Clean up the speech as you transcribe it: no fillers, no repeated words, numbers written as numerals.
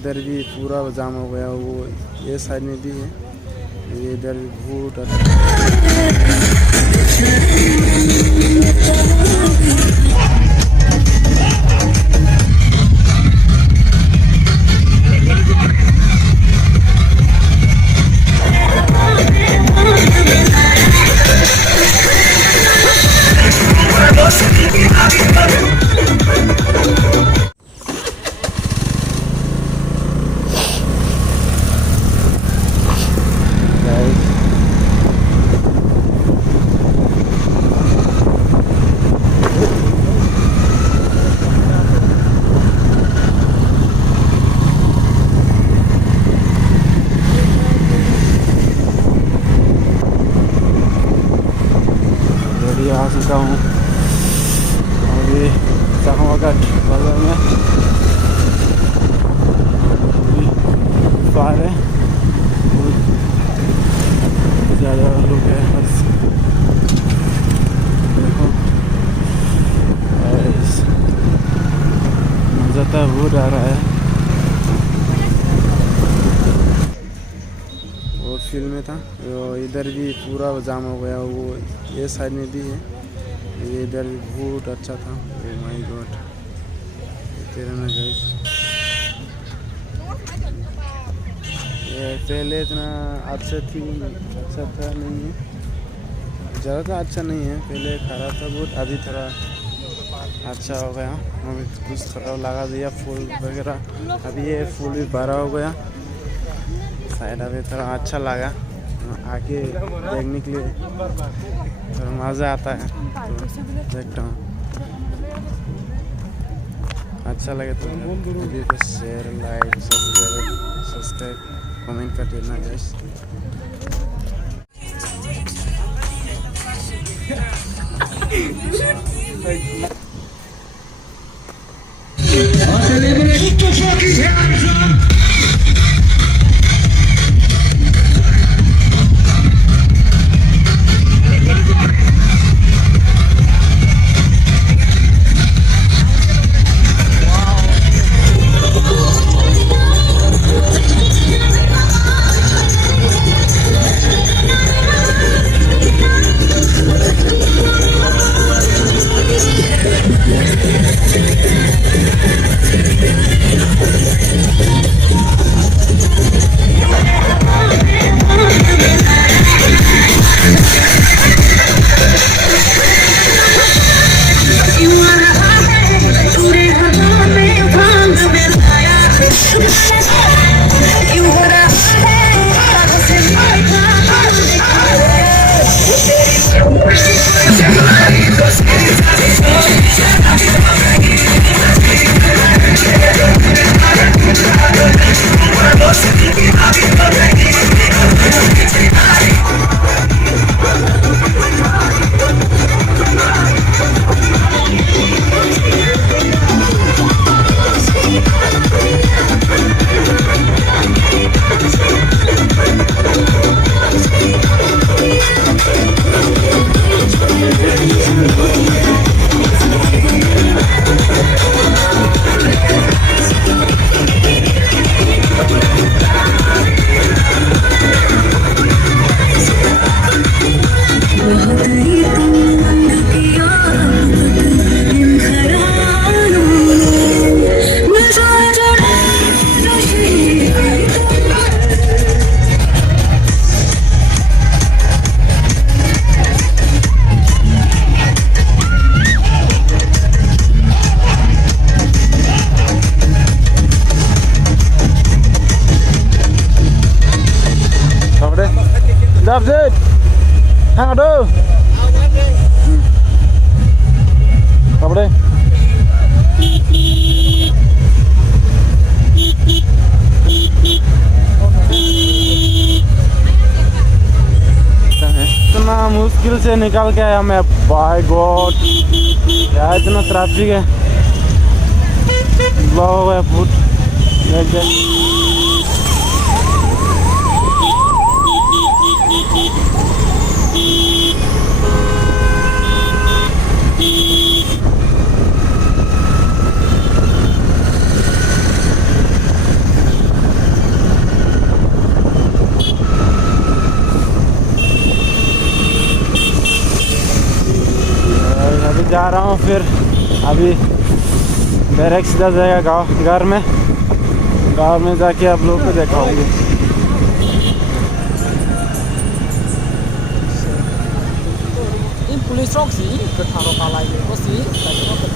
इधर भी पूरा जाम हो गया, वो ये साइड में भी है, ये इधर भी बहुत अच्छा। आ चुका हूँ अभी शाहबाद बाजार में। बाहर है, बहुत ज़्यादा लोग है, बस देखो मज़ा तो बहुत आ रहा है। वो फील्ड में था, इधर भी पूरा जाम हो गया, वो ये साइड में भी है, ये इधर भी बहुत अच्छा था। ओ माय गॉड, तेरा ना गाइस, ये पहले इतना अच्छा था नहीं है, ज़्यादा अच्छा नहीं है, पहले खराब था बहुत, अभी थोड़ा अच्छा हो गया। अभी कुछ थोड़ा लगा दिया फूल वगैरह, अभी ये फूल भी बड़ा हो गया शायद, अभी थोड़ा अच्छा लगा। आगे देखने के लिए थोड़ा मज़ा आता है, तो देखता हूँ। अच्छा लगे तो वीडियो को शेयर, लाइक, सब्सक्राइब, कमेंट कर देना guys. David, hang aduh. Apa deh? इतना मुश्किल से निकल के आया मैं, बाय गॉड यार, इतना ट्रैफिक है, ब्लॉक हो गया फुट। जा रहा हूँ फिर अभी डायरेक्ट सीधा जाएगा गाँव में जाके आप लोगों को दिखाऊंगी। पुलिस चौक sih ke Tarukalaya itu sih tadi mau ke